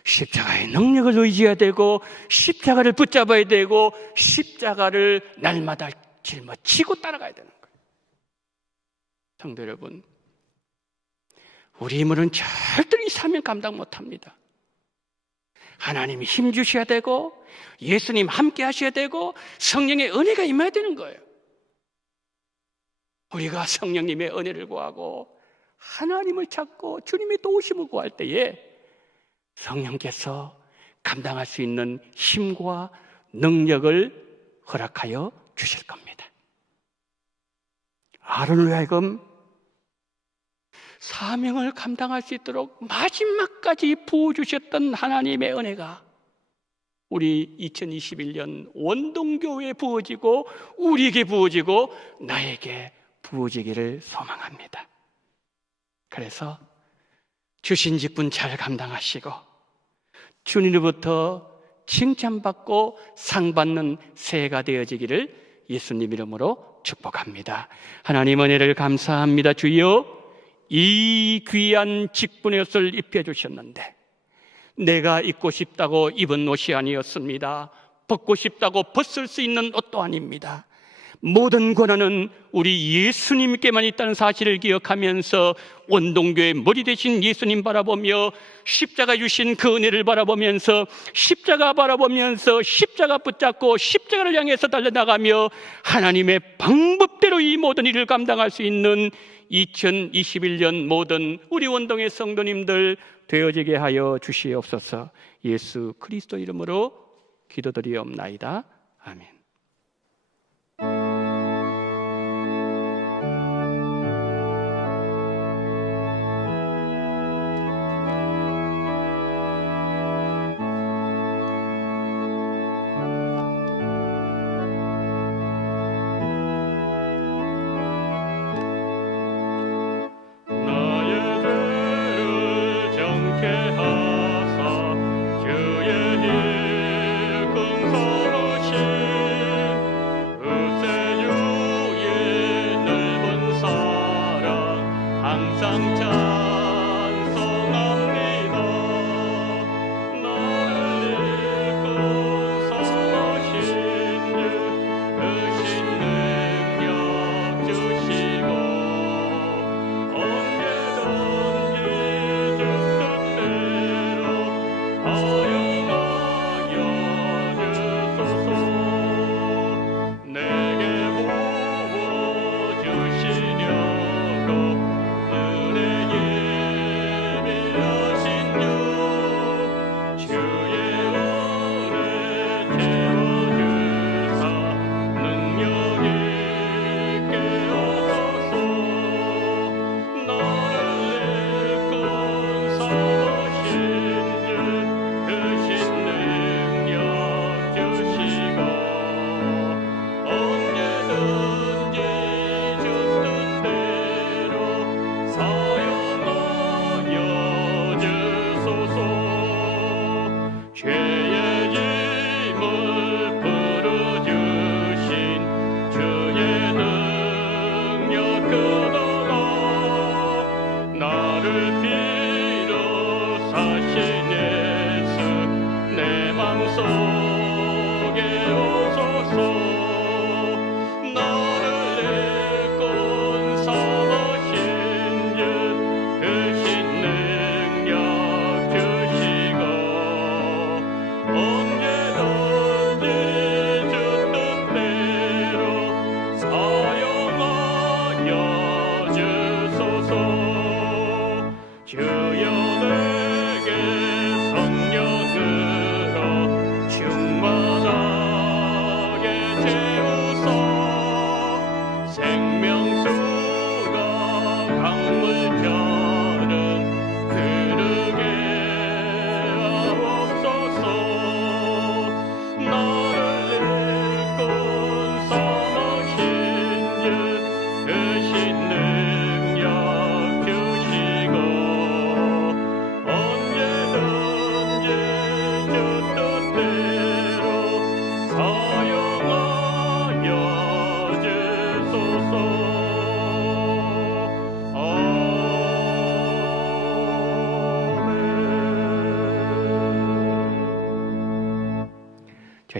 십자가의 능력을 의지해야 되고, 십자가를 붙잡아야 되고, 십자가를 날마다 짊어지고 따라가야 되는 거예요. 성도 여러분, 우리 힘으로는 절대로 이 사명 감당 못합니다. 하나님이 힘 주셔야 되고, 예수님 함께 하셔야 되고, 성령의 은혜가 임해야 되는 거예요. 우리가 성령님의 은혜를 구하고 하나님을 찾고 주님의 도우심을 구할 때에 성령께서 감당할 수 있는 힘과 능력을 허락하여 주실 겁니다. 아론을 하여금 사명을 감당할 수 있도록 마지막까지 부어주셨던 하나님의 은혜가 우리 2021년 원동교회에 부어지고 우리에게 부어지고 나에게 부어지기를 소망합니다. 그래서 주신 직분 잘 감당하시고 주님으로부터 칭찬받고 상 받는 새해가 되어지기를 예수님 이름으로 축복합니다. 하나님 은혜를 감사합니다. 주여, 이 귀한 직분의 옷을 입혀주셨는데 내가 입고 싶다고 입은 옷이 아니었습니다. 벗고 싶다고 벗을 수 있는 옷도 아닙니다. 모든 권한은 우리 예수님께만 있다는 사실을 기억하면서 원동교의 머리 되신 예수님 바라보며 십자가 주신 그 은혜를 바라보면서 십자가 바라보면서 십자가 붙잡고 십자가를 향해서 달려나가며 하나님의 방법대로 이 모든 일을 감당할 수 있는 2021년 모든 우리 원동의 성도님들 되어지게 하여 주시옵소서. 예수 그리스도 이름으로 기도드리옵나이다. 아멘. 하사 주의 일 긍휼하시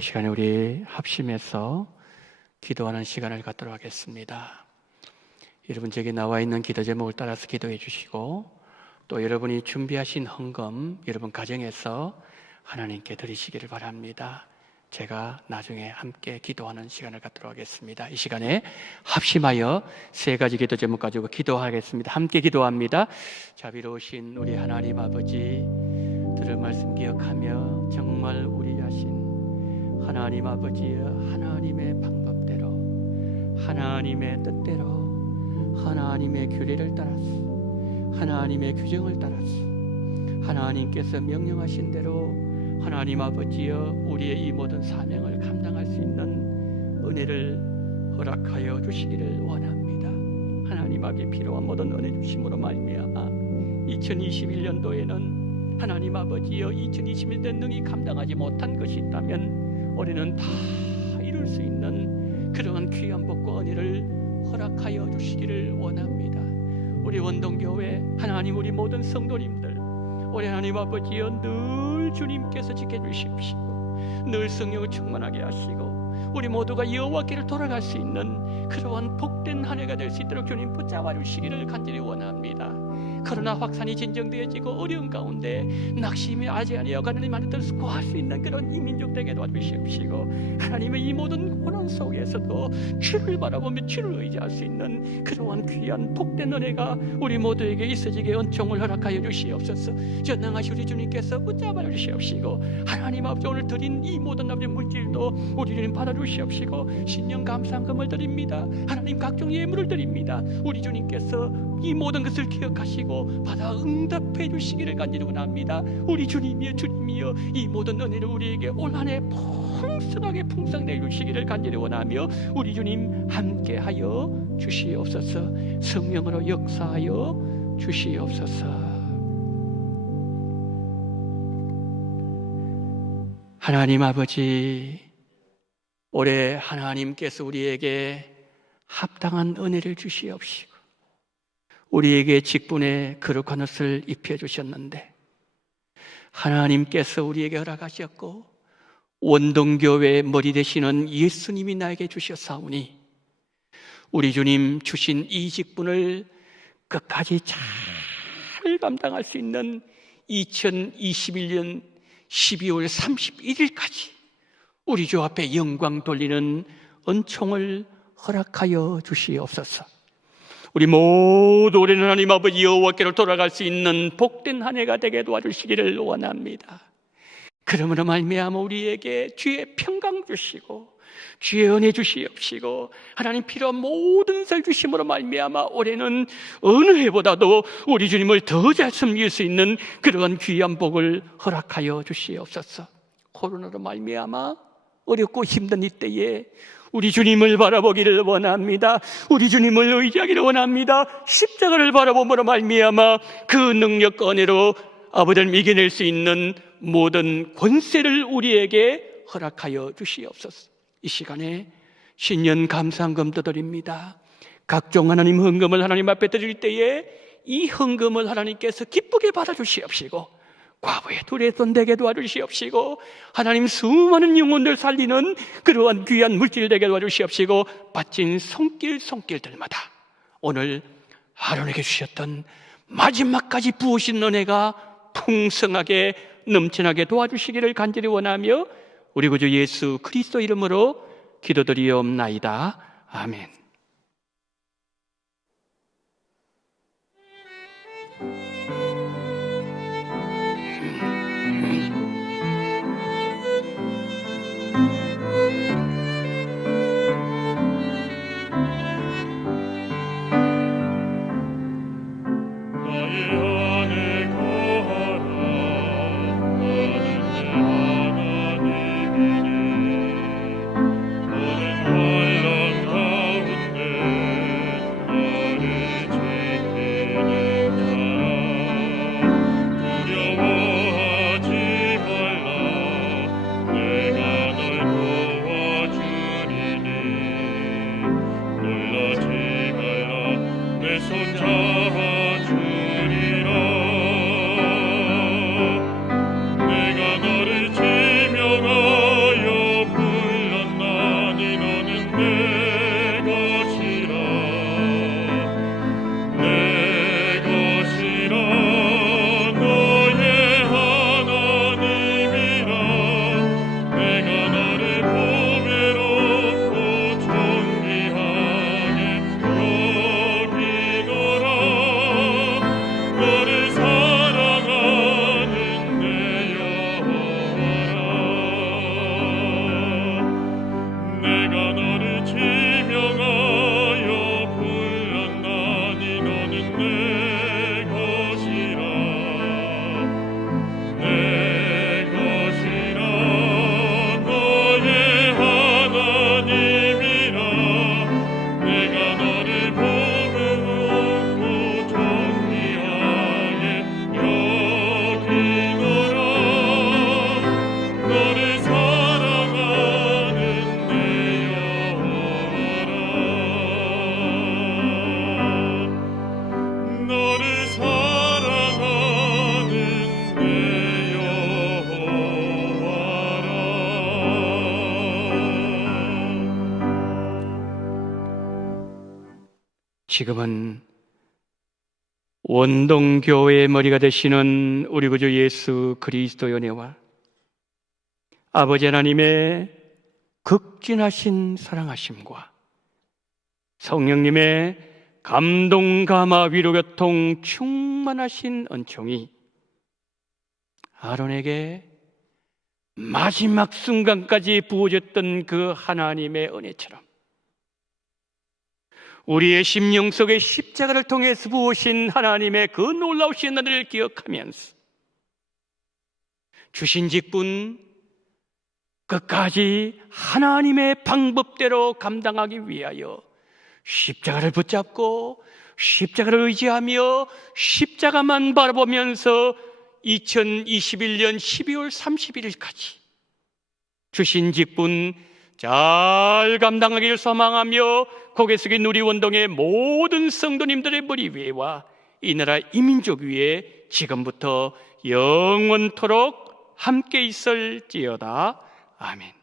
시간에 우리 합심해서 기도하는 시간을 갖도록 하겠습니다. 여러분 저기 나와 있는 기도 제목을 따라서 기도해 주시고 또 여러분이 준비하신 헌금 여러분 가정에서 하나님께 드리시기를 바랍니다. 제가 나중에 함께 기도하는 시간을 갖도록 하겠습니다. 이 시간에 합심하여 세 가지 기도 제목 가지고 기도하겠습니다. 함께 기도합니다. 자비로우신 우리 하나님 아버지, 들을 말씀 기억하며 정말 우리 하신 하나님 아버지의 하나님의 방법대로, 하나님의 뜻대로, 하나님의 규례를 따라서, 하나님의 규정을 따라서, 하나님께서 명령하신 대로 하나님 아버지여 우리의 이 모든 사명을 감당할 수 있는 은혜를 허락하여 주시기를 원합니다. 하나님 아버지 필요한 모든 은혜 주심으로 말미암아 2021년도에는 하나님 아버지여 2021년 능히 감당하지 못한 것이 있다면 우리는 다 이룰 수 있는 그러한 귀한 복과 은혜를 허락하여 주시기를 원합니다. 우리 원동교회 하나님 우리 모든 성도님들 우리 하나님 아버지여 늘 주님께서 지켜주십시오. 늘 성령을 충만하게 하시고 우리 모두가 여호와께로 돌아갈 수 있는 그러한 복된 한 해가 될 수 있도록 주님 붙잡아 주시기를 간절히 원합니다. 그러나 확산이 진정되어지고 어려운 가운데 낙심이 아직 아니하고 하나님 뜻을 구할 수 있는 그런 이 민족 되게 도와주시옵시고 하나님의 이 모든 고난 속에서도 주를 바라보며 주를 의지할 수 있는 그러한 귀한 복된 은혜가 우리 모두에게 있어지게 은총을 허락하여 주시옵소서. 전능하신 우리 주님께서 붙잡아 주시옵시고 하나님 아버지 오늘 드린 이 모든 남의 물질도 우리 주님 받아주시옵시고 신령 감사금을 드립니다. 하나님 각종 예물을 드립니다. 우리 주님께서 이 모든 것을 기억하시고 받아 응답해 주시기를 간절히 원합니다. 우리 주님이여 주님이여 이 모든 은혜를 우리에게 올 한 해 풍성하게 풍성되게 주시기를 간절히 원하며 우리 주님 함께하여 주시옵소서. 성령으로 역사하여 주시옵소서. 하나님 아버지, 올해 하나님께서 우리에게 합당한 은혜를 주시옵시고 우리에게 직분의 거룩한 옷을 입혀주셨는데 하나님께서 우리에게 허락하셨고 원동교회의 머리 되시는 예수님이 나에게 주셨사오니 우리 주님 주신 이 직분을 끝까지 잘 감당할 수 있는 2021년 12월 31일까지 우리 주 앞에 영광 돌리는 은총을 허락하여 주시옵소서. 우리 모두 올해는 하나님 아버지 여호와께로 돌아갈 수 있는 복된 한 해가 되게 도와주시기를 원합니다. 그러므로 말미암아 우리에게 주의 평강 주시고 주의 은혜 주시옵시고 하나님 필요한 모든 것을 주심으로 말미암아 올해는 어느 해보다도 우리 주님을 더 잘 섬길 수 있는 그러한 귀한 복을 허락하여 주시옵소서. 코로나로 말미암아 어렵고 힘든 이때에 우리 주님을 바라보기를 원합니다. 우리 주님을 의지하기를 원합니다. 십자가를 바라보므로 말미암아 그 능력과 은혜로 아버지를 이겨낼 수 있는 모든 권세를 우리에게 허락하여 주시옵소서. 이 시간에 신년 감사헌금도 드립니다. 각종 하나님 헌금을 하나님 앞에 드릴 때에 이 헌금을 하나님께서 기쁘게 받아주시옵시고 과부의 둘의 손 되게 도와주시옵시고 하나님 수많은 영혼들 살리는 그러한 귀한 물질 되게 도와주시옵시고 바친 손길들마다 오늘 아론에게 주셨던 마지막까지 부으신 은혜가 풍성하게 넘쳐나게 도와주시기를 간절히 원하며 우리 구주 예수 그리스도 이름으로 기도드리옵나이다. 아멘. 모든 환란 가운데 지금은 원동교회의 머리가 되시는 우리 구주 예수 그리스도의 은혜와 아버지 하나님의 극진하신 사랑하심과 성령님의 감동, 감화, 위로, 교통 충만하신 은총이 아론에게 마지막 순간까지 부어졌던 그 하나님의 은혜처럼 우리의 심령 속에 십자가를 통해서 부으신 하나님의 그 놀라우신 은혜를 기억하면서 주신 직분 끝까지 하나님의 방법대로 감당하기 위하여 십자가를 붙잡고 십자가를 의지하며 십자가만 바라보면서 2021년 12월 31일까지 주신 직분 잘 감당하기를 소망하며 고개 숙인 우리 원동의 모든 성도님들의 머리 위에와 이 나라 이민족 위에 지금부터 영원토록 함께 있을지어다. 아멘.